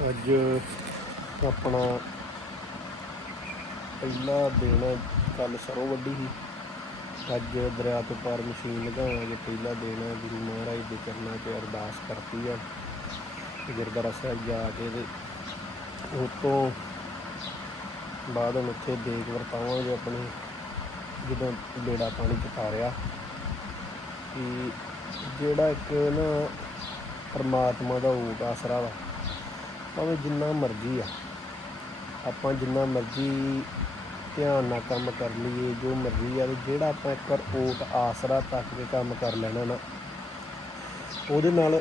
ਅੱਜ ਆਪਣਾ ਪਹਿਲਾ ਦਿਨ ਕੱਲ ਸਰੋਂ ਵੱਡੀ ਸੀ। ਅੱਜ ਦਰਿਆ ਤੋਂ ਪਾਰ ਮਸ਼ੀਨ ਲਗਾਵਾਂਗੇ ਪਹਿਲਾ ਦਿਨ ਹੈ, ਗੁਰੂ ਮਹਾਰਾਜ ਦੇ ਚਰਨਾਂ 'ਚ ਅਰਦਾਸ ਕਰਤੀ ਆ। ਗੁਰਦੁਆਰਾ ਸਾਹਿਬ ਜਾ ਕੇ ਤੇ ਉਸ ਬਾਅਦ ਹੁਣ ਉੱਥੇ ਦੇਖ ਵਰਤਾਵਾਂਗੇ ਆਪਣੀ, ਜਦੋਂ ਬੇੜਾ ਪਾਣੀ ਚ ਤਾਰਿਆ ਕਿ ਜਿਹੜਾ ਇੱਕ ਨਾ ਪਰਮਾਤਮਾ ਦਾ ਊਟ ਆਸਰਾ ਵਾ ਭਾਵੇਂ ਜਿੰਨਾ ਮਰਜ਼ੀ ਆ, ਆਪਾਂ ਜਿੰਨਾ ਮਰਜ਼ੀ ਧਿਆਨ ਨਾਲ ਕੰਮ ਕਰ ਲਈਏ, ਜੋ ਮਰਜ਼ੀ ਆ ਜਿਹੜਾ ਆਪਾਂ ਇੱਕ ਵਾਰ ਓਟ ਆਸਰਾ ਤੱਕ ਕੇ ਕੰਮ ਕਰ ਲੈਣਾ ਨਾ, ਉਹਦੇ ਨਾਲ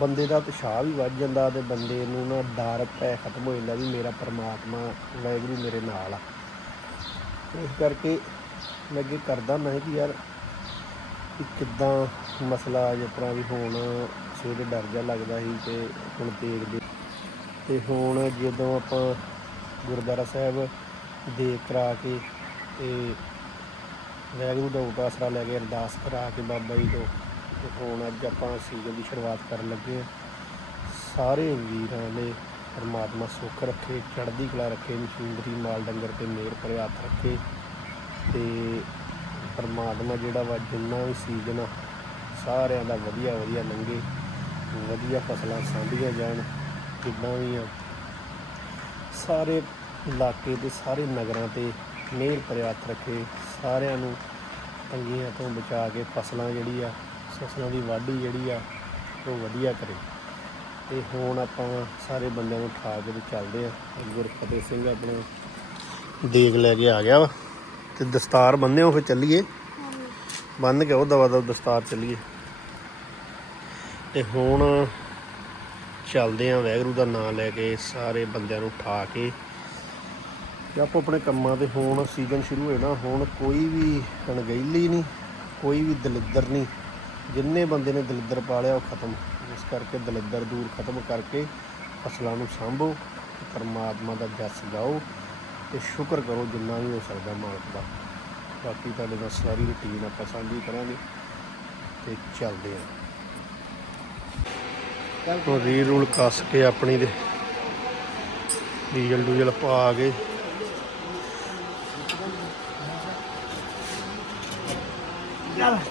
ਬੰਦੇ ਦਾ ਉਤਸ਼ਾਹ ਵੀ ਵੱਧ ਜਾਂਦਾ ਤੇ ਬੰਦੇ ਨੂੰ ਨਾ ਡਰ ਪੈ ਖਤਮ ਹੋ ਜਾਂਦਾ ਵੀ ਮੇਰਾ ਪਰਮਾਤਮਾ ਵਾਹਿਗੁਰੂ ਮੇਰੇ ਨਾਲ ਆ। ਇਸ ਕਰਕੇ ਮੈਂ ਅੱਗੇ ਕਰਦਾ, ਮੈਂ ਕਿ ਯਾਰ ਕਿ ਕਿੱਦਾਂ ਮਸਲਾ ਜਿਸ ਤਰ੍ਹਾਂ ਵੀ ਹੋਣ, ਸਵੇਰੇ ਡਰ ਜਾ ਲੱਗਦਾ ਸੀ ਤੇ ਹੁਣ ਦੇਖਦੇ ਤੇ ਹੁਣ ਜਦੋਂ ਆਪਾਂ ਗੁਰਦੁਆਰਾ ਸਾਹਿਬ ਦੇਖ ਕਰਾ ਕੇ ਤੇ ਵਾਹਿਗੁਰੂ ਦਾ ਉਪਾਸਰਾ ਲੈ ਕੇ ਅਰਦਾਸ ਕਰਾ ਕੇ ਬਾਬਾ ਜੀ ਤੋਂ, ਤੇ ਹੁਣ ਅੱਜ ਆਪਾਂ ਸੀਜ਼ਨ ਦੀ ਸ਼ੁਰੂਆਤ ਕਰਨ ਲੱਗੇ ਹਾਂ। ਸਾਰੇ ਵੀਰਾਂ ਨੇ ਪਰਮਾਤਮਾ ਸੁੱਖ ਰੱਖੇ, ਚੜ੍ਹਦੀ ਕਲਾ ਰੱਖੇ, ਮਸ਼ੀਨਰੀ, ਮਾਲ ਡੰਗਰ ਤੇ ਮੇਰ ਭਰੇ ਹੱਥ ਰੱਖੇ ਤੇ ਪਰਮਾਤਮਾ ਜਿਹੜਾ ਵਾ ਜਿੰਨਾ ਵੀ ਸੀਜ਼ਨ ਆ, ਸਾਰਿਆਂ ਦਾ ਵਧੀਆ ਵਧੀਆ ਲੰਘੇ, ਵਧੀਆ ਫਸਲਾਂ ਸਾਂਭੀਆਂ ਜਾਣ। ਜਿੱਦਾਂ ਵੀ ਆ ਸਾਰੇ ਇਲਾਕੇ ਦੇ ਸਾਰੇ ਨਗਰਾਂ ਤੇ ਮਿਹਰ ਹੱਥ ਰੱਖੇ ਸਾਰਿਆਂ ਨੂੰ ਤੰਗੀਆਂ ਤੋਂ ਬਚਾ ਕੇ ਫਸਲਾਂ ਜਿਹੜੀ ਆ ਫਸਲਾਂ ਦੀ ਵਾਢੀ ਜਿਹੜੀ ਆ ਉਹ ਵਧੀਆ ਕਰੇ। ਤੇ ਹੁਣ ਆਪਾਂ ਸਾਰੇ ਬੰਦਿਆਂ ਨੂੰ ਉਠਾ ਕੇ ਚੱਲਦੇ ਆ। ਗੁਰਫਤਿਹ ਸਿੰਘ ਆਪਣਾ ਦੇਗ ਲੈ ਕੇ ਆ ਗਿਆ ਵਾ। ਤੇ ਦਸਤਾਰ ਬੰਨਿਓ ਫਿਰ ਚੱਲੀਏ। ਬੰਨ ਕੇ ਉਹ ਦਵਾ ਦਵ ਦਸਤਾਰ ਚੱਲੀਏ। ਤੇ ਹੁਣ ਚੱਲਦੇ ਆ ਵੈਗਰੂ ਦਾ ਨਾਮ ਲੈ ਕੇ ਸਾਰੇ ਬੰਦਿਆਂ ਨੂੰ ਉਠਾ ਕੇ। ਤੇ ਆਪੋ ਆਪਣੇ ਕੰਮਾਂ ਤੇ ਹੁਣ ਸੀਜ਼ਨ ਸ਼ੁਰੂ ਹੋਏ ਨਾ, ਹੁਣ ਕੋਈ ਵੀ ਅਣਗਹਿਲੀ ਨਹੀਂ, ਕੋਈ ਵੀ ਦਲਿੱਦਰ ਨਹੀਂ। ਜਿੰਨੇ ਬੰਦੇ ਨੇ ਦਲਿੱਦਰ ਪਾਲਿਆ ਉਹ ਖਤਮ। ਇਸ ਕਰਕੇ ਦਲਿੱਦਰ ਦੂਰ ਖਤਮ ਕਰਕੇ ਫਸਲਾਂ ਨੂੰ ਸਾਂਭੋ, ਪਰਮਾਤਮਾ ਦਾ ਜਸ ਗਾਓ ਤੇ ਸ਼ੁਕਰ ਕਰੋ ਜਿੰਨਾ ਵੀ ਹੋ ਸਕਦਾ ਮਾਲਕ ਦਾ। ਬਾਕੀ ਤੁਹਾਡੇ ਨਾਲ ਸਾਰੀ ਰੁਟੀਨ ਆਪਾਂ ਸਾਂਝੀ ਕਰਾਂਗੇ ਤੇ ਚੱਲਦੇ ਆਂ। ਉਹ ਰੀ ਰੂਲ ਕੱਸ ਕੇ ਆਪਣੀ ਦੇ ਡੀਜ਼ਲ ਡੂਜ਼ਲ ਪਾ ਕੇ।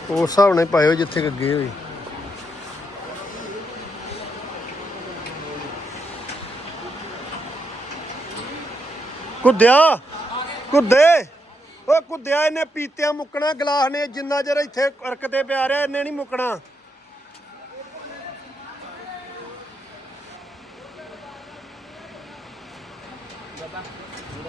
ਉਸ ਹਿਸਾਬ ਨਾਲ ਪਾਇਓ ਜਿੱਥੇ ਅੱਗੇ ਹੋਈ ਕੁੱਦਿਆ, ਕੁੱਦੇ ਓ ਕੁੱਦਿਆ ਇਹਨੇ ਪੀਤਿਆਂ ਮੁੱਕਣਾ, ਗਲਾਸ ਨੇ ਜਿੰਨਾ ਚਿਰ ਇੱਥੇ ਅਰਕਤੇ ਪਿਆ ਰਿਹਾ, ਇਹਨੇ ਨਹੀਂ ਮੁੱਕਣਾ।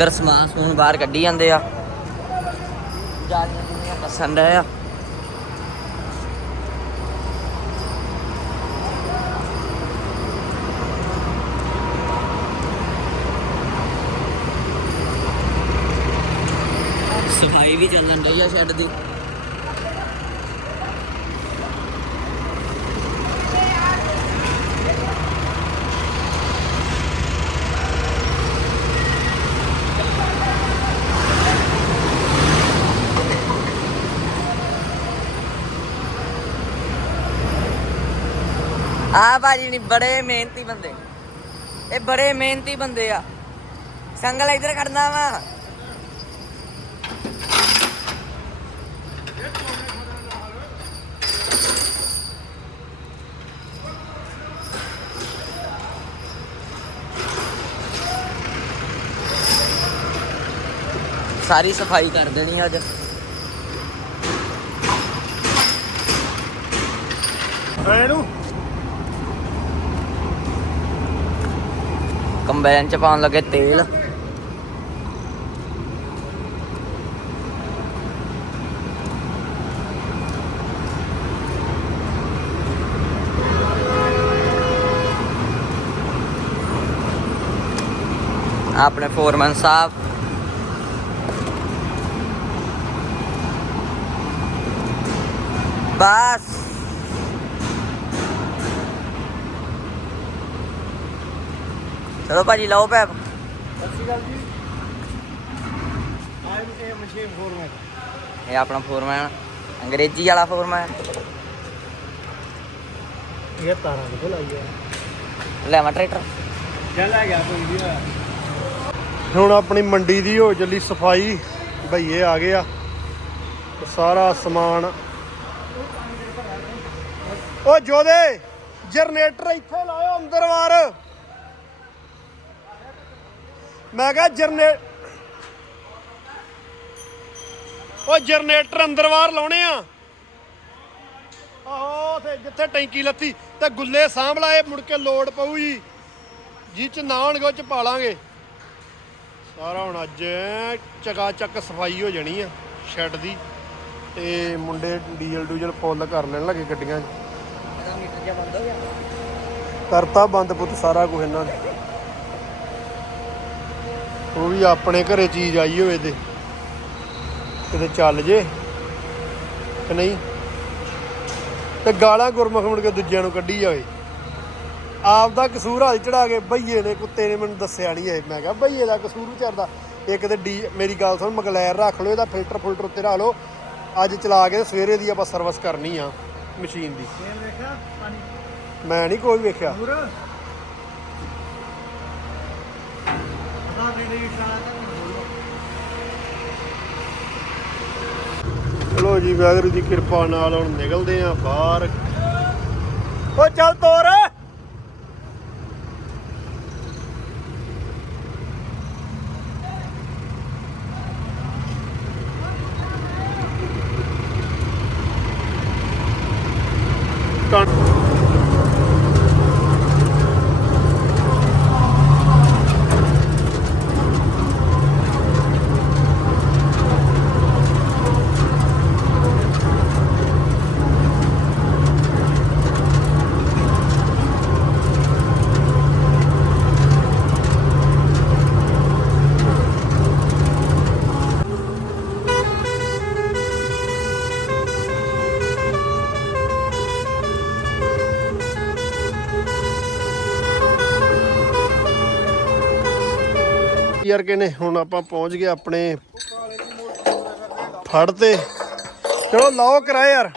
ਇੱਧਰ ਸਮਾਨ ਸਮੂਨ ਬਾਹਰ ਕੱਢੀ ਜਾਂਦੇ ਆ। ਜਾਲੀਆਂ ਦੁਨੀਆਂ ਪਸੰਦ ਆ। ਸਫ਼ਾਈ ਵੀ ਚੱਲਣ ਰਹੀ ਆ ਸ਼ੈੱਡ ਦੀ। ਆ ਭਾਜੀ ਨਹੀਂ ਬੜੇ ਮਿਹਨਤੀ ਬੰਦੇ। ਇਹ ਬੜੇ ਮਿਹਨਤੀ ਬੰਦੇ ਆ। ਸੰਗਲ ਇੱਧਰ ਖੜਨਾ ਵਾ। ਸਾਰੀ ਸਫ਼ਾਈ ਕਰ ਦੇਣੀ ਅੱਜ। ਇਹਨੂੰ ਕੰਬਾਈਨ ਚ ਪਾਉਣ ਲੱਗੇ ਤੇਲ। ਆਪਣੇ ਫੋਰਮੈਨ ਸਾਹਿਬ। ਬਸ। ਚਲੋ ਭਾਜੀ ਲਾਓ ਪੈਪ। Sat Sri Akal ji I am a machine foreman ਇਹ ਆਪਣਾ ਫੋਰਮੈਨ ਅੰਗਰੇਜ਼ੀ ਵਾਲਾ ਫੋਰਮੈਨ ਇਹ ਤਾਰਾਂ ਕਿੱਥੇ ਲਾਈ ਆ? ਲੈਵਾ ਟਰੈਕਟਰ। ਚੱਲ ਆ ਗਿਆ ਕੋਈ ਵੀ ਹੁਣ ਆਪਣੀ ਮੰਡੀ ਦੀ ਹੋ ਚੱਲੀ ਸਫ਼ਾਈ। ਭਈਏ ਆ ਗਏ ਆ ਤੇ ਸਾਰਾ ਸਮਾਨ। ਓ ਜੋਦੇ ਜਨਰੇਟਰ ਇੱਥੇ ਲਾਓ ਅੰਦਰ ਵਾਰ। ਮੈਂ ਕਿਹਾ ਜਰਨੇ ਓ ਜਨਰੇਟਰ ਅੰਦਰ ਬਾਹਰ ਲਾਉਣੇ ਆ। ਆਹੋ ਤੇ ਜਿੱਥੇ ਟੈਂਕੀ ਲੱਤੀ ਤੇ ਗੁੱਲੇ ਸਾਂਭ ਲਾਏ ਮੁੜ ਕੇ ਲੋੜ ਪਊ ਜੀ ਜੀ ਚ ਨਾ ਹੋਣਗੇ ਉਹ ਚ ਪਾ ਲਾਂਗੇ। ਸਾਰਾ ਹੁਣ ਅੱਜ ਚਕਾ ਚੱਕ ਸਫ਼ਾਈ ਹੋ ਜਾਣੀ ਆ ਸ਼ੈੱਡ ਦੀ। ਤੇ ਮੁੰਡੇ ਡੀਜ਼ਲ ਡੂਜਲ ਫੁੱਲ ਕਰ ਲੈਣ ਲੱਗੇ ਗੱਡੀਆਂ 'ਚ। ਇਹਦਾ ਮੀਟਰ ਜਿਹਾ ਬੰਦ ਹੋ ਗਿਆ। ਕਰਤਾ ਬੰਦ ਪੁੱਤ ਸਾਰਾ ਕੁਝ ਇਹਨਾਂ ਨੇ। ਉਹ ਵੀ ਆਪਣੇ ਘਰੇ ਚੀਜ਼ ਆਈ ਹੋਵੇ ਤੇ ਕਿਤੇ ਚੱਲ ਜੇ ਕਿ ਨਹੀਂ? ਤੇ ਗਾਲਾਂ ਗੁਰਮੁਖ ਮੁੜ ਕੇ ਦੂਜਿਆਂ ਨੂੰ ਕੱਢੀ ਜਾਵੇ। ਆਪ ਦਾ ਕਸੂਰ ਹਾਲ ਚੜਾ ਕੇ ਬਈਏ ਨੇ ਕੁੱਤੇ ਨੇ ਮੈਨੂੰ ਦੱਸਿਆ ਨਹੀਂ ਇਹ। ਮੈਂ ਕਿਹਾ ਬਈਏ ਦਾ ਕਸੂਰ ਵਿਚਾਰਦਾ ਇੱਕ ਤੇ ਡੀ ਮੇਰੀ ਗੱਲ ਸੁਣ ਮਗਲੈਰ ਰੱਖ ਲਓ ਇਹਦਾ ਫਿਲਟਰ ਫੁਲਟਰ ਉੱਤੇ ਰੱਖ ਲਓ। ਅੱਜ ਚਲਾ ਕੇ ਸਵੇਰੇ ਦੀ ਆਪਾਂ ਸਰਵਿਸ ਕਰਨੀ ਆ ਮਸ਼ੀਨ ਦੀ। ਮੈਂ ਨਹੀਂ ਕੋਈ ਵੇਖਿਆ। ਚਲੋ ਜੀ ਵਾਹਿਗੁਰੂ ਦੀ ਕਿਰਪਾ ਨਾਲ ਹੁਣ ਨਿਕਲਦੇ ਆ ਬਾਹਰ। ਓ ਚੱਲ ਤੋਰ ਕਣ ਯਾਰ ਕੇ ਨੇ ਹੁਣ ਆਪਾਂ ਪਹੁੰਚ ਗਏ ਆਪਣੇ ਫੜ ਤੇ। ਚਲੋ ਲਾਓ ਕਰਾਏ ਯਾਰ।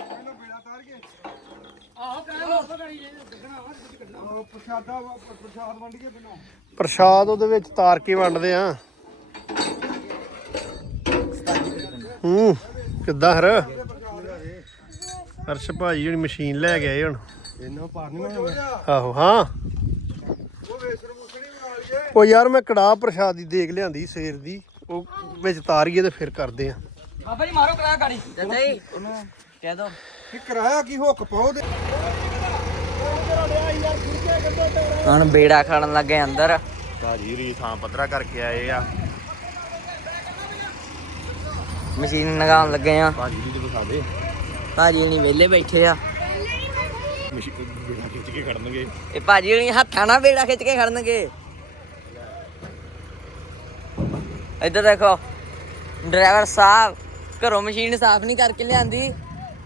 ਪ੍ਰਸ਼ਾਦ ਉਹਦੇ ਵਿੱਚ ਤਾਰ ਕੇ ਵੰਡਦੇ ਆ। ਹੂੰ ਕਿੱਦਾਂ ਹਰ? ਹਰਸ਼ ਭਾਜੀ ਜਿਹੜੀ ਮਸ਼ੀਨ ਲੈ ਕੇ ਆਏ ਹੁਣ। ਇਹਨਾਂ ਪਾਰ ਨਹੀਂ ਹੋਣਾ। ਆਹੋ ਹਾਂ ਉਹ ਵੇਸਰ ਮੁਸਣੀ ਬਣਾ ਲਈਏ ਉਹ ਯਾਰ ਮੈਂ ਕੜਾਹ ਪ੍ਰਸ਼ਾਦ ਦੀ ਦੇਖ ਲਿਆਂਦੀ ਸੇਰ ਦੀ। ਉਹ ਵਿੱਚ ਤਾਰੀਏ ਤੇ ਫਿਰ ਕਰਦੇ ਆ। ਬਾਬਾ ਜੀ ਮਾਰੋ ਕਰਾ ਗਾੜੀ। ਚਾਚਾ ਜੀ ਉਹਨੂੰ ਕਹਿ ਦੋ। ਇਹ ਕਿਰਾਇਆ ਕੀ ਹੁੱਕ ਪਾਓ ਦੇ ਹੁਣ ਬੇੜਾ ਖੜਨ ਲੱਗੇ ਅੰਦਰ। ਭਾਜੀ ਰੀ ਥਾਂ ਪੱਧਰਾ ਕਰਕੇ ਆਏ ਆ। ਮਸ਼ੀਨ ਲਗਾਉਣ ਲੱਗੇ ਆ। ਭਾਜੀ ਵੀ ਤੇ ਵਿਖਾ ਦੇ। ਭਾਜੀ ਨਹੀਂ ਵਿਹਲੇ ਬੈਠੇ ਆ। ਮਸ਼ੀਨ ਬਿਨਾ ਖਿੱਚ ਕੇ ਖੜਨਗੇ। ਇਹ ਭਾਜੀ ਨਹੀਂ ਹੱਥਾਂ ਨਾਲ ਬੇੜਾ ਖਿੱਚ ਕੇ ਖੜਨਗੇ। ਇੱਧਰ ਦੇਖੋ ਡਰਾਈਵਰ ਸਾਹਿਬ ਘਰੋਂ ਮਸ਼ੀਨ ਸਾਫ਼ ਨਹੀਂ ਕਰਕੇ ਲਿਆਂਦੀ।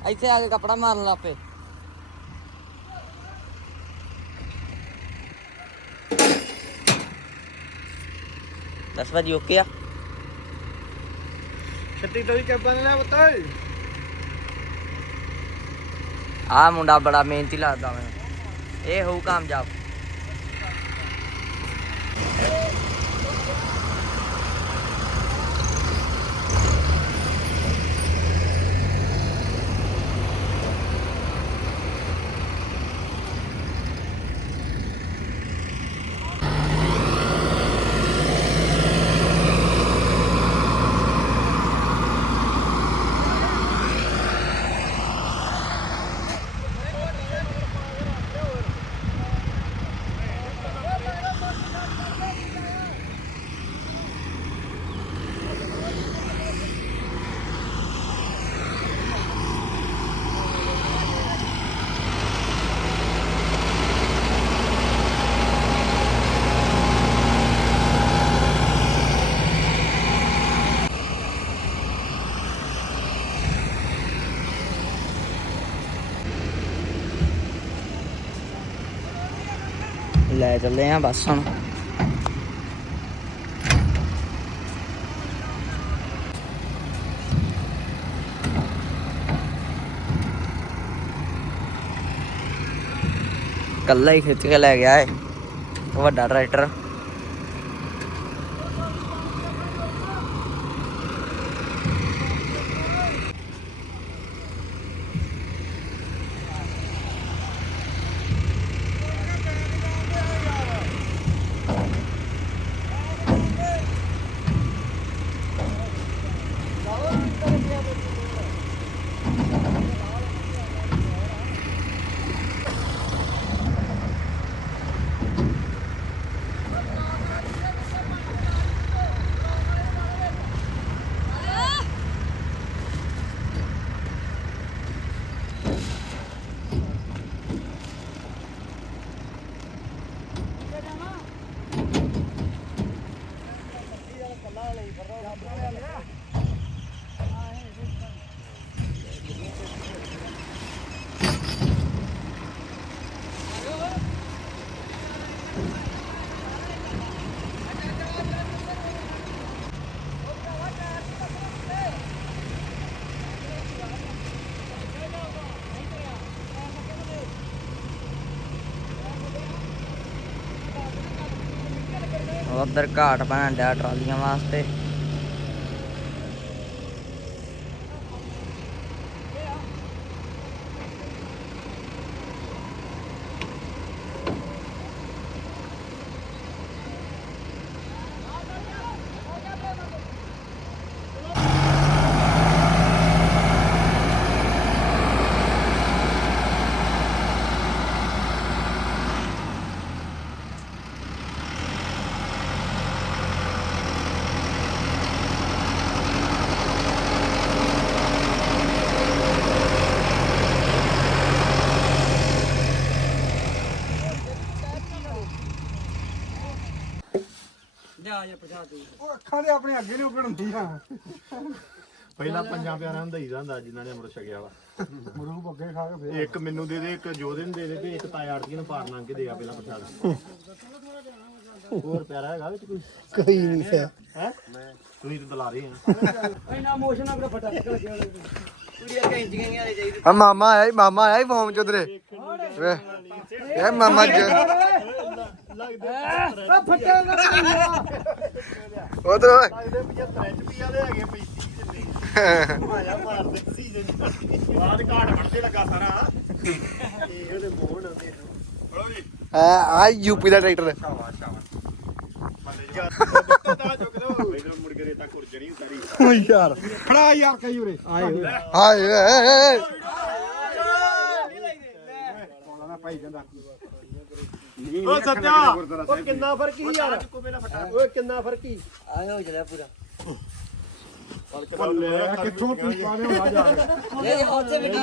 ਇੱਥੇ ਆ ਕੇ ਕੱਪੜਾ ਮਾਰਨ ਲੱਪੇ ਦਸ ਵਜੇ ਓਕੇ ਆ? ਛੱਤੀ ਤੋਂ ਵੀ ਕੈਬਾਂ ਲੈ ਬਤਾ ਆ ਮੁੰਡਾ ਬੜਾ ਮਿਹਨਤੀ ਲੱਗਦਾ ਮੈਨੂੰ। ਇਹ ਹੋਊ ਕਾਮਯਾਬ। ਲੈ ਚੱਲੇ ਆ ਬਸ ਹੁਣ। ਕੱਲਾ ਹੀ ਖਿੱਚ ਕੇ ਲੈ ਗਿਆ ਏ ਵੱਡਾ ਟਰੈਕਟਰ। ਉਧਰ ਘਾਟ ਪੈਣ ਡਿਆ ਟਰਾਲੀਆਂ ਵਾਸਤੇ। ਉਹ ਅੱਖਾਂ ਦੇ ਆਪਣੇ ਅੱਗੇ ਨੂੰ ਘੜਉਂਦੀਆਂ ਪਹਿਲਾਂ ਪੰਜਾਂ ਪਿਆਰਾਂ ਨੂੰ ਦਈਦਾ ਹੁੰਦਾ ਜਿਨ੍ਹਾਂ ਨੇ ਅੰਮ੍ਰਿਤ ਛਕਿਆ ਵਾ। ਮਰੂ ਅੱਗੇ ਖਾ ਕੇ ਫੇਰ ਇੱਕ ਮੈਨੂੰ ਦੇ ਦੇ ਇੱਕ ਜੋਦੇ ਨੂੰ ਦੇ ਦੇ ਤੇ ਇੱਕ ਤਾਇਆ ਆੜਤੀ ਨੂੰ ਪਾਰ ਲੰਘ ਕੇ ਦੇਗਾ ਪਹਿਲਾਂ ਪ੍ਰਸ਼ਾਦ ਹੋਰ ਪਿਆਰਾ ਹੈਗਾ ਵਿੱਚ ਕੋਈ? ਕੋਈ ਨਹੀਂ ਹੈ ਹੈ? ਤੁਸੀਂ ਤੇ ਬੁਲਾ ਰਹੇ ਆ। ਆ ਮਾਮਾ ਆਇਆ ਈ, ਮਾਮਾ ਆਇਆ ਫੋਮ ਚ ਉਧਰੇ। ਇਹ ਮਾਮਾ ਜ। ਉਧਰ ਓਏ। ਲੱਗਦੇ 75 ਰੁਪਈਆ ਦੇ ਹੈਗੇ 35 ਜਿੰਨੇ ਆਇਆ ਮਾਰਦੇ ਸੀ ਜੇ ਬਾਅਦ ਘਾਟ ਵੜਦੇ ਲੱਗਾ ਸਾਰਾ ਇਹ ਉਹਦੇ ਮੋਹਣ ਆਉਂਦੇ ਚਲੋ ਜੀ ਆ ਆ ਯੂਪੀ ਦਾ ਟਰੈਕਟਰ। ਤਾਂ ਚੁੱਕ ਦੋ ਇਹਨਾਂ ਮੁੜ ਕੇ ਰੇਤਾ ਕੁਰਜ ਨਹੀਂ ਉਤਾਰੀ ਓ ਯਾਰ ਖੜਾ ਯਾਰ ਕਈ ਉਰੇ ਆਏ ਹੋਏ ਹਾਏ ਏ ਭਾਈ ਕਹਿੰਦਾ ਓ ਸੱਚਾ ਓ ਕਿੰਨਾ ਫ਼ਰਕ ਹੀ ਯਾਰ? ਓਏ ਕਿੰਨਾ ਫ਼ਰਕ ਹੀ ਆਏ ਹੋ ਜਲਿਆ ਪੂਰਾ ਕਿੱਥੋਂ ਪੀਪਾ ਨੇ ਹੋਣਾ ਜਾ ਕੇ ਇਹ ਉੱਥੇ ਮਿੱਟੀ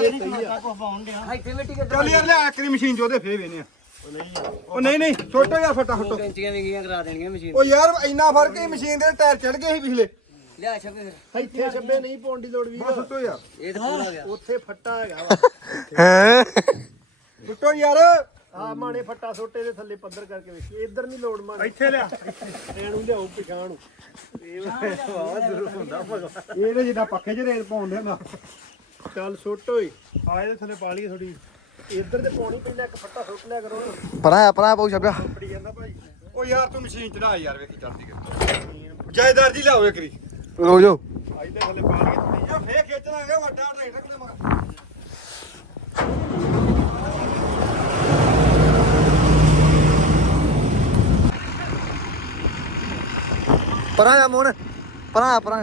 ਇੱਥੇ ਮਿੱਟੀ ਕਿੱਥੇ ਚੱਲ ਯਾਰ ਲਿਆ ਕਰੀ ਮਸ਼ੀਨ ਚੋਦੇ ਫੇਰ ਵੇਨੇ ਆ ਉਹ ਨਹੀਂ ਨਹੀਂ ਛੋਟੋ ਯਾਰ ਫਟਾ ਫਟੋ। ਕੈਂਚੀਆਂ ਵਿਗੀਆਂ ਕਰਾ ਦੇਣੀਆਂ ਮਸ਼ੀਨ। ਉਹ ਯਾਰ ਇੰਨਾ ਫ਼ਰਕ ਹੈ ਮਸ਼ੀਨ ਦੇ ਟਾਇਰ ਚੜ ਗਏ ਸੀ ਪਿਛਲੇ। ਲਿਆ ਛੱਬੇ ਫਿਰ। ਇੱਥੇ ਛੱਬੇ ਨਹੀਂ ਪਾਉਣ ਦੀ ਲੋੜ ਵੀ। ਬਸ ਸੁੱਟੋ ਯਾਰ। ਇਹ ਤਾਂ ਪੂਰਾ ਗਿਆ। ਉੱਥੇ ਫੱਟਾ ਹੈਗਾ ਵਾ। ਹੈ? ਸੁੱਟੋ ਯਾਰ। ਆ ਮਾਣੇ ਫੱਟਾ ਸੋਟੇ ਦੇ ਥੱਲੇ ਪੱਧਰ ਕਰਕੇ ਵੇਖੀ। ਇੱਧਰ ਨਹੀਂ ਲੋੜ ਮਾਣੇ ਇੱਥੇ ਲਿਆ। ਇਹਨੂੰ ਲਿਆਓ ਪਿਛਾਂ ਨੂੰ। ਇਹ ਵਾਹ ਜ਼ਰੂਰ ਹੁੰਦਾ ਭਗਵਾਨ ਇਹਦੇ ਜਿੱਦਾਂ ਪੱਖੇ 'ਚ ਰੇਤ ਪਾਉਂਦੇ ਨਾ। ਚੱਲ ਸੁੱਟ ਓਏ ਆ ਇਹਦੇ ਥੱਲੇ ਪਾ ਲਈਏ ਥੋੜੀ ਇੱਧਰ ਤੇ ਪਾਉਣੀ ਪੈਂਦਾ ਇੱਕ ਫੱਟਾ ਸੁੱਟ ਲਿਆ ਕਰੋ। ਪਰਾਂ ਪਰਾਂ ਪਾਉ ਛੱਬਿਆ। ਫੜੀ ਜਾਂਦਾ ਭਾਈ। ਉਹ ਯਾਰ ਤੂੰ ਮਸ਼ੀਨ ਚੜਾ ਯਾਰ ਵੇਖੀ ਚੜਦੀ ਕਰ ਜਾਇਦਾਰ ਜੀ ਲਿਆਓ ਇੱਕ ਰੀ ਰੋ ਜੋ ਇਹਦੇ ਥੱਲੇ ਪਾ ਇਹ ਫੇਰ ਖਿੱਚ ਲਾਂਗੇ ਵੱਡਾ ਟਰੈਕਟਰ ਦੇ ਮਗਰ। ਪਰਾਂ ਆ ਮੋਨ ਪਰਾਂ ਆ ਪਰਾਂ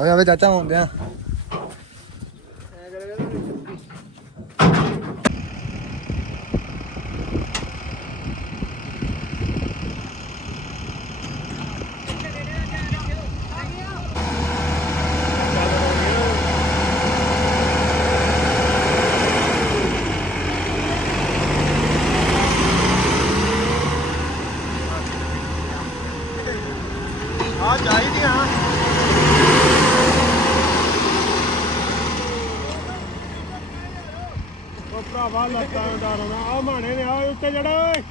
ਆਵੇ ਆਵੇ ਚਾਚਾ ਹੁੰਦੇ ਆ ਆ ਚਾਹੀਦੀ ਆ ਉਹ ਭਰਾਵਾ ਲੱਤਾਂ ਡਰਨਾ ਆ ਮਾਣੇ ਨੇ ਆ ਉੱਤੇ ਜੜਾ ਓਏ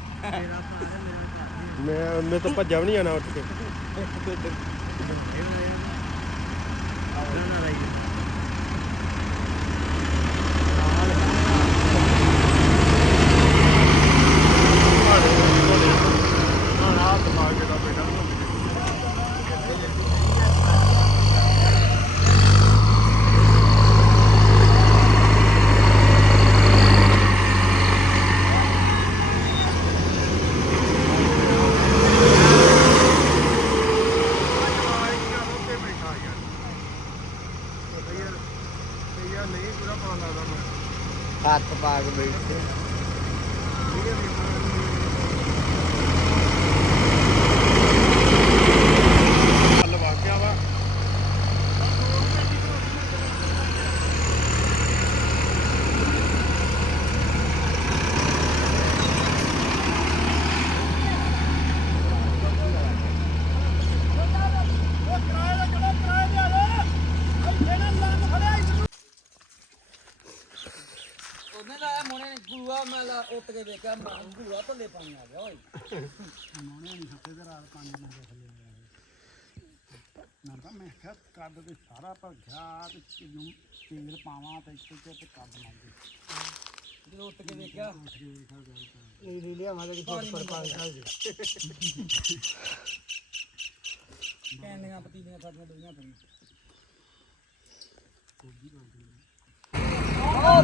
ਮੈਂ ਵੀ ਨਹੀਂ ਜਾਣਾ ਉੱਠ ਕੇ ਨਹੀਂ ਪੂਰਾ ਪਾ ਲੱਗਦਾ ਮੈਂ ਹੱਥ ਪਾ ਕੇ ਬੈਠੇ ਹੱਲ ਵਗ ਗਿਆ ਵਾ ਉਹਨੇ ਲਾਇਆ ਮੋਨੇ ਨੇ ਗੁਰੂਆ ਮੈਂ ਲਾ ਉੱਤ ਕੇ ਵੇਖਿਆ ਮਾਂ ਗੁਰੂਆ ਭੱਲੇ ਪਾਣੀ ਆ ਗਿਆ ਓਏ ਮੈਂ ਕਿਹਾ ਮੈਂ ਕਿਹਾ ਕੱਦ ਤੇ ਸਾਰਾ ਭਰ ਗਿਆ ਤੇ ਜਿਹਨੂੰ ਤੇਲ ਪਾਵਾਂ ਤੇ ਇੱਥੇ ਤੇ ਤੇ ਕੱਦ ਲੱਗ ਗਈ ਜਦੋਂ ਉੱਤ ਕੇ ਵੇਖਿਆ ਕੈਨੀਆਂ ਪਤੀਲੀਆਂ ਸਾਡੀਆਂ ਦੋਈਆਂ ਪਈਆਂ ਹਾਂ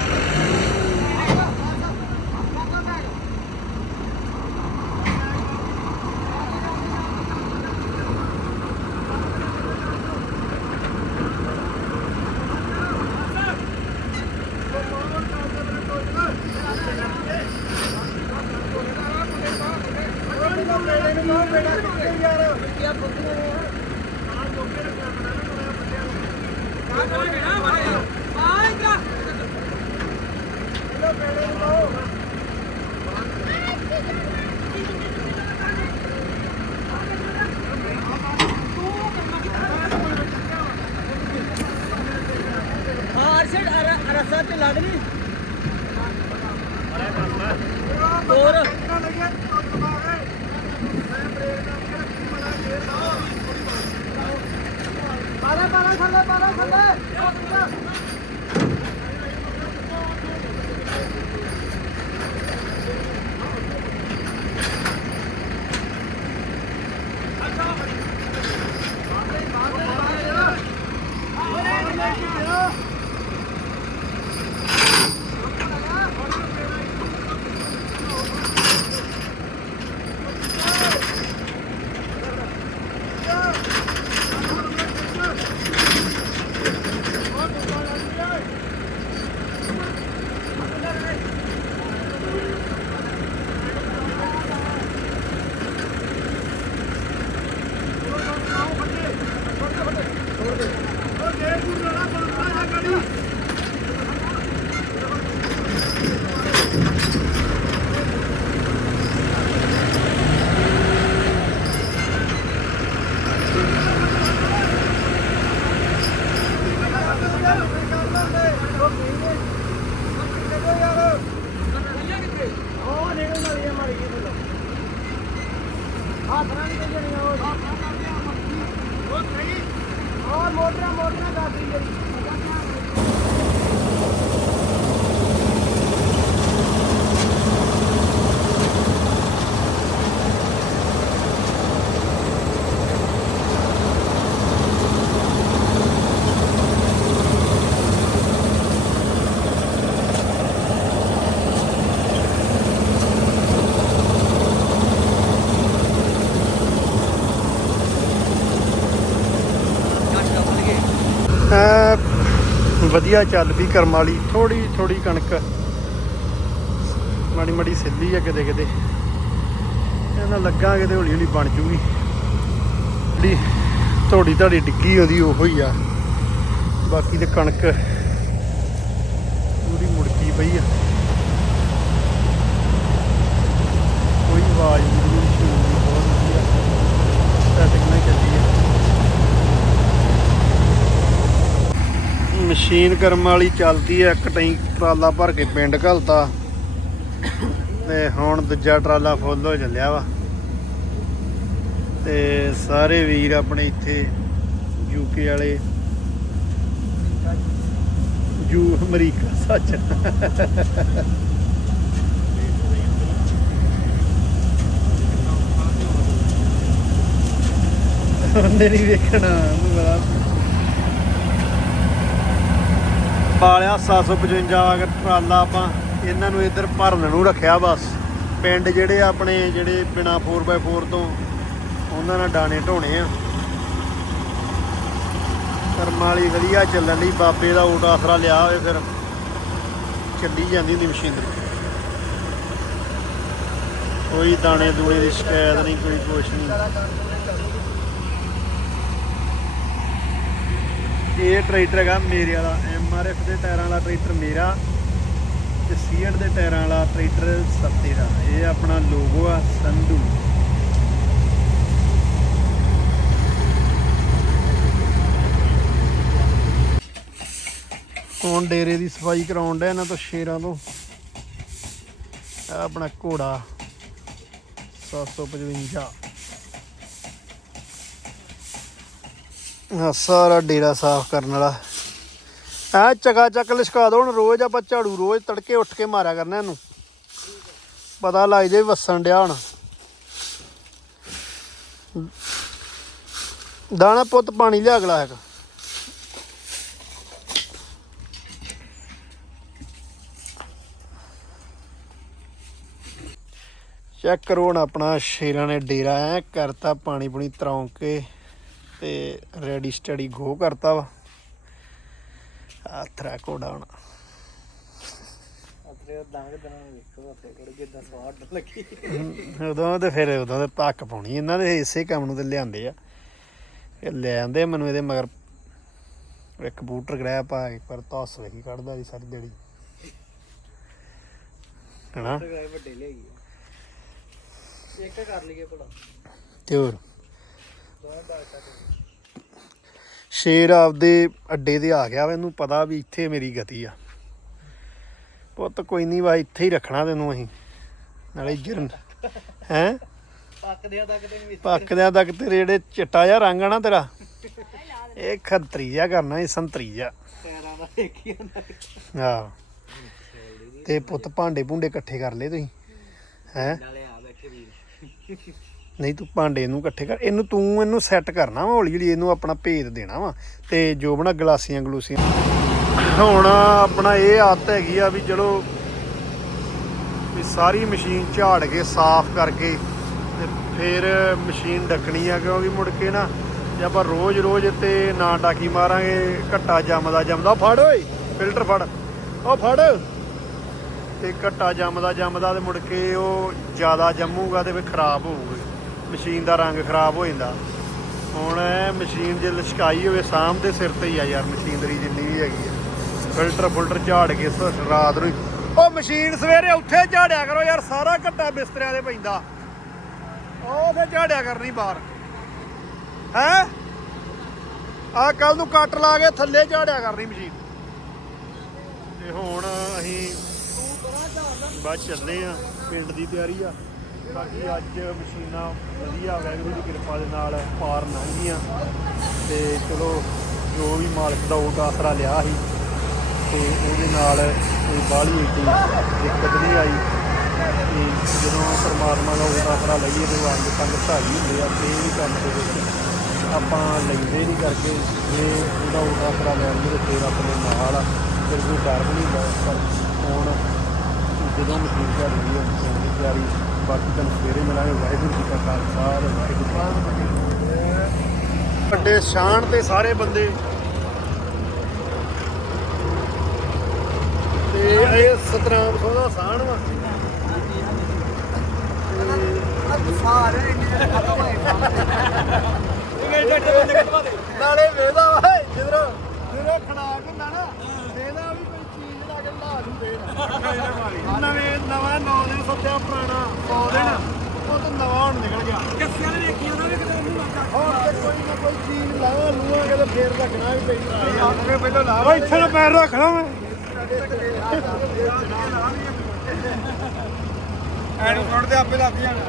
ਵਧੀਆ ਚੱਲ ਪਈ ਕਰਮ ਵਾਲੀ ਥੋੜੀ ਥੋੜੀ ਕਣਕ। ਮਾੜੀ ਮਾੜੀ ਸਿੱਲੀ ਆ ਕਿਤੇ ਕਿਤੇ। ਇਹਨਾਂ ਲੱਗਾ ਕਿਤੇ ਹੌਲੀ ਹੌਲੀ ਬਣ ਜੂਗੀ। ਜਿਹੜੀ ਥੋੜੀ ਧਾੜੀ ਡਿੱਗੀ ਉਹਦੀ ਉਹੋ ਹੀ ਆ। ਬਾਕੀ ਤੇ ਕਣਕ ਪੂਰੀ ਮੁੜਕੀ ਪਈ ਆ। ਕੋਈ ਆਵਾਜ਼ ਨਹੀਂ ਕੋਈ ਸ਼ੋਰ ਨਹੀਂ ਬਹੁਤ ਵਧੀਆ ਸੈਟਿੰਗ ਨਾਲ ਚੱਲੀ ਆ ਮਸ਼ੀਨ ਕਰਮ ਵਾਲੀ ਚੱਲਦੀ ਐ ਇੱਕ ਟੈਂਕ ਟਰਾਲਾ ਭਰ ਕੇ ਪਿੰਡ ਘਲਤਾ। ਤੇ ਹੁਣ ਦੂਜਾ ਟਰਾਲਾ ਫੁੱਲ ਹੋ ਚੱਲਿਆ ਵਾ। ਤੇ ਸਾਰੇ ਵੀਰ ਆਪਣੇ ਇੱਥੇ ਯੂਕੇ ਵਾਲੇ। ਯੂ ਅਮਰੀਕਾ ਸੱਚ। ਉਹਨੇ ਨਹੀਂ ਵੇਖਣਾ, ਉਹਨੂੰ ਬੜਾ ਪਾਲਿਆ 755 ਅਗਰ ਟਰਾਲਾ ਆਪਾਂ ਇਹਨਾਂ ਨੂੰ ਇੱਧਰ ਭਰਨ ਨੂੰ ਰੱਖਿਆ ਬਸ। ਪਿੰਡ ਜਿਹੜੇ ਆਪਣੇ ਜਿਹੜੇ ਬਿਨਾ 4x4 ਤੋਂ ਉਹਨਾਂ ਨਾਲ ਡਾਣੇ ਢੋਣੇ ਆ। ਕਰਮ ਵਾਲੀ ਵਧੀਆ ਚੱਲਣ ਲਈ ਬਾਬੇ ਦਾ ਓਟ ਆਸਰਾ ਲਿਆ ਹੋਵੇ ਫਿਰ ਚੱਲੀ ਜਾਂਦੀ ਹੁੰਦੀ ਮਸ਼ੀਨਰੀ ਕੋਈ ਦਾਣੇ ਦੂਣੇ ਦੀ ਸ਼ਿਕਾਇਤ ਨਹੀਂ, ਕੋਈ ਕੁਛ ਨਹੀਂ। ਇਹ ਟਰੈਕਟਰ ਹੈਗਾ ਮੇਰੇ ਵਾਲਾ ਐਮਆਰਐਫ ਦੇ ਟਾਇਰਾਂ ਵਾਲਾ ਟਰੈਕਟਰ ਮੇਰਾ ਤੇ ਸੀਐਟ ਦੇ ਟਾਇਰਾਂ ਵਾਲਾ ਟਰੈਕਟਰ ਸੱਤੇ ਦਾ। ਇਹ ਆਪਣਾ ਲੋਗੋ ਆ, ਸੰਧੂ। ਹੁਣ ਡੇਰੇ ਦੀ ਸਫ਼ਾਈ ਕਰਾਉਣ ਡਿਆ ਇਹਨਾਂ ਤੋਂ ਸ਼ੇਰਾਂ ਤੋਂ। ਆਪਣਾ ਘੋੜਾ 755 ਆਹ ਸਾਰਾ ਡੇਰਾ ਸਾਫ਼ ਕਰਨ ਵਾਲਾ। ਐ ਚਗਾ ਚੱਕ ਲਿਸ਼ਕਾ ਦੋ, ਹੁਣ ਰੋਜ਼ ਆਪਾਂ ਝਾੜੂ ਰੋਜ਼ ਤੜਕੇ ਉੱਠ ਕੇ ਮਾਰਿਆ ਕਰਨਾ ਇਹਨੂੰ। ਪਤਾ ਲੱਗ ਜੇ ਵਸਣ ਡਿਆ ਹੁਣ। ਦਾਣਾ ਪੁੱਤ ਪਾਣੀ ਲਿਆ ਅਗਲਾ ਇੱਕ। ਚੈੱਕ ਕਰੋ ਹੁਣ ਆਪਣਾ ਸ਼ੇਰਾਂ ਨੇ ਡੇਰਾ ਐ ਕਰਤਾ ਪਾਣੀ ਪੁਣੀ ਤਰੌਂ ਕੇ। ਤੇ ਰੈਡੀ ਸਟੱਡੀ ਗੋ ਕਰਤਾ ਵਾ। ਆਥਰਾ ਘੋੜਾ ਹੁਣ। ਆਪਣੇ ਦੰਗ ਦਨਾਂ ਵੇਖੋ ਆਪਣੇ ਕੋਲ ਕਿਦਾਂ ਸਵਾਦ ਲੱਗੀ। ਉਦੋਂ ਤੇ ਫਿਰ ਉਦੋਂ ਤੇ ਪੱਕ ਪਾਉਣੀ ਇਹਨਾਂ ਦੇ ਇਸੇ ਕੰਮ ਨੂੰ ਤੇ ਲਿਆਂਦੇ ਆ। ਇਹ ਲੈ ਆਂਦੇ ਮੈਨੂੰ ਇਹਦੇ ਮਗਰ। ਇੱਕ ਬੂਟਰ ਗੜਿਆ ਪਾ ਕੇ ਪਰ ਤੌਸ ਵਹੀ ਕੱਢਦਾ ਜੀ ਸਾਰੀ ਦਿਹਾੜੀ। ਲਿਆਈ ਇੱਕ ਕਰ ਲਈਏ ਭਲਾ। ਤੇ ਹੋਰ? ਸ਼ੇਰ ਆਪਦੇ ਅੱਡੇ ਤੇ ਆ ਗਿਆ ਵਾ ਇਹਨੂੰ ਪਤਾ ਵੀ ਇੱਥੇ ਮੇਰੀ ਗਤੀ ਆ। ਪੁੱਤ ਕੋਈ ਨਹੀਂ ਵਾ ਇੱਥੇ ਹੀ ਰੱਖਣਾ ਤੈਨੂੰ ਅਸੀਂ। ਨਾਲੇ ਜਰਨ ਹੈ? ਪੱਕਦਿਆਂ ਤੱਕ ਤੇ ਵੀ ਪੱਕਦਿਆਂ ਤੱਕ ਤੇਰੇ ਜਿਹੜੇ ਚਿੱਟਾ ਜਿਹਾ ਰੰਗ ਆ ਨਾ ਤੇਰਾ ਇਹ ਖੱਤਰੀ ਜਿਹਾ ਕਰਨਾ ਇਹ ਸੰਤਰੀ ਜਿਹਾ। ਹਾਂ ਤੇ ਪੁੱਤ ਭਾਂਡੇ ਭੁੰਡੇ ਇਕੱਠੇ ਕਰ ਲਏ ਤੁਸੀਂ। ਹੈ? ਨਾਲੇ ਆ ਬੈਠੇ ਵੀਰ। ਨਹੀਂ ਤੂੰ ਭਾਂਡੇ ਨੂੰ ਇਕੱਠੇ ਕਰ, ਇਹਨੂੰ ਤੂੰ ਇਹਨੂੰ ਸੈੱਟ ਕਰਨਾ ਵਾ ਹੌਲੀ ਹੌਲੀ ਇਹਨੂੰ ਆਪਣਾ ਭੇਦ ਦੇਣਾ ਵਾ ਤੇ ਜੋ ਬਣਾ ਗਲਾਸੀਆਂ ਗਲੂਸੀਆਂ। ਹੁਣ ਆਪਣਾ ਇਹ ਆਦਤ ਹੈਗੀ ਆ ਵੀ ਚਲੋ ਵੀ ਸਾਰੀ ਮਸ਼ੀਨ ਝਾੜ ਕੇ, ਸਾਫ਼ ਕਰਕੇ ਤੇ ਫਿਰ ਮਸ਼ੀਨ ਡੱਕਣੀ ਆ ਕਿਉਂਕਿ ਮੁੜ ਕੇ ਨਾ ਜੇ ਆਪਾਂ ਰੋਜ਼ ਰੋਜ਼ ਤੇ ਨਾ ਡਾਕੀ ਮਾਰਾਂਗੇ, ਘੱਟਾ ਜੰਮਦਾ ਜੰਮਦਾ, ਫੜ ਓਏ, ਫਿਲਟਰ ਫੜ। ਉਹ ਫੜ। ਤੇ ਘੱਟਾ ਜੰਮਦਾ ਜੰਮਦਾ ਤੇ ਮੁੜ ਕੇ ਉਹ ਜ਼ਿਆਦਾ ਜੰਮੂਗਾ ਤੇ ਫਿਰ ਖਰਾਬ ਹੋਊਗਾ। ਮਸ਼ੀਨ ਦਾ ਰੰਗ ਖਰਾਬ ਹੋ ਜਾਂਦਾ। ਹੁਣ ਮਸ਼ੀਨ ਜੇ ਲਸ਼ਕਾਈ ਹੋਵੇ ਸਾਹਮ ਦੇ ਸਿਰ ਤੇ ਹੀ ਆ ਯਾਰ ਮਸ਼ੀਨਰੀ ਜਿੰਨੀ ਵੀ ਹੈਗੀ ਆ। ਫਿਲਟਰ ਫੁਲਟਰ ਝਾੜ ਕੇ ਰਾਤ ਨੂੰ ਉਹ ਮਸ਼ੀਨ ਸਵੇਰੇ ਉੱਥੇ ਝਾੜਿਆ ਕਰੋ ਯਾਰ, ਸਾਰਾ ਘੱਟਾ ਬਿਸਤਰਿਆਂ ਦੇ ਪੈਂਦਾ। ਉਹ ਫੇ ਝਾੜਿਆ ਕਰਨੀ ਬਾਹਰ। ਹੈ? ਆ ਕੱਲ ਨੂੰ ਕੱਟ ਲਾ ਕੇ ਥੱਲੇ ਝਾੜਿਆ ਕਰਨੀ ਮਸ਼ੀਨ। ਤੇ ਹੁਣ ਅਸੀਂ ਬਸ ਚੱਲੇ ਆ, ਪਿੰਡ ਦੀ ਤਿਆਰੀ ਆ। ਬਾਕੀ ਅੱਜ ਮਸ਼ੀਨਾਂ ਵਧੀਆ ਵੈਗਰੂ ਦੀ ਕਿਰਪਾ ਦੇ ਨਾਲ ਪਾਰ ਲੰਘ ਤੇ ਚਲੋ, ਜੋ ਵੀ ਮਾਲਕ ਦਾ ਓਟ ਆਸਰਾ ਲਿਆ ਸੀ, ਤੇ ਉਹਦੇ ਨਾਲ ਕੋਈ ਬਾਹਲੀ ਏਡੀ ਦਿੱਕਤ ਨਹੀਂ ਆਈ। ਤੇ ਜਦੋਂ ਪਰਮਾਤਮਾ ਦਾ ਓਟ ਆਸਰਾ ਲਈਏ ਤੇ ਉਹ ਅੰਗ ਸੰਗ ਢਾਈ ਹੁੰਦੇ ਆ, ਤੇ ਵੀ ਕੰਮ ਦੇ ਵਿੱਚ ਆਪਾਂ ਲੈਂਦੇ ਨਹੀਂ ਕਰਕੇ, ਜੇ ਉਹਦਾ ਓਟ ਆਸਰਾ ਲੈਣ ਦੇ ਫਿਰ ਆਪਣੇ ਨਾਲ ਆ, ਫਿਰ ਕੋਈ ਡਰ ਨਹੀਂ ਹੁੰਦਾ। ਪਰ ਹੁਣ ਜਦੋਂ ਮਸ਼ੀਨ ਘਰ ਹੋਈ ਹੈ ਮਸ਼ੀਨ ਦੀ ਤਿਆਰੀ ਬਾਕੀ ਤੁਹਾਨੂੰ ਸਵੇਰੇ ਮਿਲਾਂਗੇ। ਵਾਹਿਗੁਰੂ ਜੀ ਕਾ ਖਾਲਸਾ ਵਾਹਿਗੁਰੂ ਜੀ ਕੀ ਫਤਿਹ। ਵੱਡੇ ਸ਼ਾਨ ਤੇ ਸਾਰੇ ਬੰਦੇ। ਤੇ ਇਹ ਸਤਨਾਮ ਸੋਦਾ ਸਾਣ ਵਾ। ਨਾਲੇ ਵੇਦਾ ਵਾ ਜਿੱਧਰੋਂ ਜਿੱਧਰੋਂ ਖੜਾਕ ਹੁੰਦਾ ਨਾ ਵੇਦਾ ਵੀ ਕੋਈ ਚੀਜ਼ ਲਾ ਕੇ ਲਾ ਦੂ ਵੇਦ ਨਵੇਂ ਨਵਾਂ ਨੌ ਦਿਨ ਸੱਤਿਆ ਪੁਰਾਣਾ 100 ਦਿਨ। ਉਹ ਤਾਂ ਨਵਾਂ ਹੁਣ ਨਿਕਲ ਗਿਆ। ਕੱਸਿਆਂ ਨੇ ਦੇਖੀਆਂ ਨਾ ਵੀ ਕਿਤੇ ਇਹਨੂੰ ਹੋਰ ਤੇ ਕੋਈ ਨਾ ਕੋਈ ਚੀਜ਼ ਲਾਵਾ ਲੂਆ ਕੇ ਤੇ ਫੇਰ ਰੱਖਣਾ ਵੀ ਪੈਂਦਾ। ਆਪੇ ਪਹਿਲਾਂ ਲਾ ਓਏ ਇੱਥੇ ਨਾ ਪੈਰ ਰੱਖਣਾ ਮੈਂ। ਐਨੂੰ ਫੜ ਦੇ ਆਪੇ ਲੱਗ ਜਾਣਾ।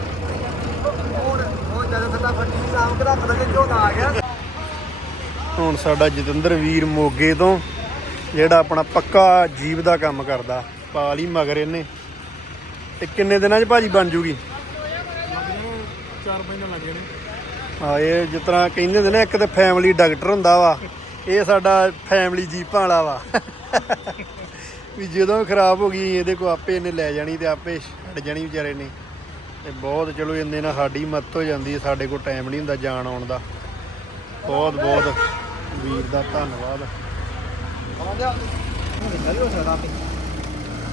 ਉਹ ਜਦੋਂ ਸਾਡਾ ਫੱਟੀ ਸਾਮ ਕੇ ਰੱਖ ਲਗੇ ਝੋਨਾ ਆ ਗਿਆ ਹੁਣ ਸਾਡਾ ਜਤਿੰਦਰ ਵੀਰ ਮੋਗੇ ਤੋਂ ਜਿਹੜਾ ਆਪਣਾ ਪੱਕਾ ਜੀਵ ਦਾ ਕੰਮ ਕਰਦਾ। ਪਾਲ ਹੀ ਮਗਰ ਇਹਨੇ। ਤੇ ਕਿੰਨੇ ਦਿਨਾਂ 'ਚ ਭਾਜੀ ਬਣ ਜੂਗੀ? ਚਾਰ ਮਹੀਨੇ ਲੱਗੇ ਨੇ ਹਾਂ ਇਹ ਜਿਸ ਤਰ੍ਹਾਂ ਕਹਿੰਦੇ ਹੁੰਦੇ ਨੇ ਇੱਕ ਤੇ ਫੈਮਿਲੀ ਡਾਕਟਰ ਹੁੰਦਾ ਵਾ ਇਹ ਸਾਡਾ ਫੈਮਿਲੀ ਜੀਪਾਂ ਵਾਲਾ ਵਾ। ਵੀ ਜਦੋਂ ਖਰਾਬ ਹੋ ਗਈ ਇਹਦੇ ਕੋ ਆਪੇ ਇਹਨੇ ਲੈ ਜਾਣੀ ਤੇ ਆਪੇ ਛੱਡ ਜਾਣੀ ਵਿਚਾਰੇ ਨੇ। ਤੇ ਬਹੁਤ ਚਲੋ ਇੰਨੇ ਨਾਲ ਸਾਡੀ ਮਦਦ ਹੋ ਜਾਂਦੀ ਹੈ ਸਾਡੇ ਕੋਲ ਟਾਈਮ ਨਹੀਂ ਹੁੰਦਾ ਜਾਣ ਆਉਣ ਦਾ। ਬਹੁਤ ਬਹੁਤ ਵੀਰ ਦਾ ਧੰਨਵਾਦ।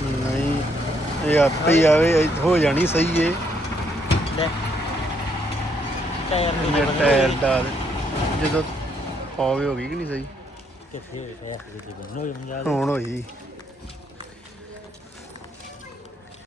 ਨਹੀਂ ਇਹ ਆਪੇ ਹੀ ਆਵੇ ਇਹ ਹੋ ਜਾਣੀ ਸਹੀ ਏ। ਇਹ ਟਾਇਰ ਦਾ। ਜਦੋਂ ਪਾਵੇ ਹੋ ਗਈ ਕਿ ਨਹੀਂ ਸਹੀ? ਹੁਣ ਹੋਈ।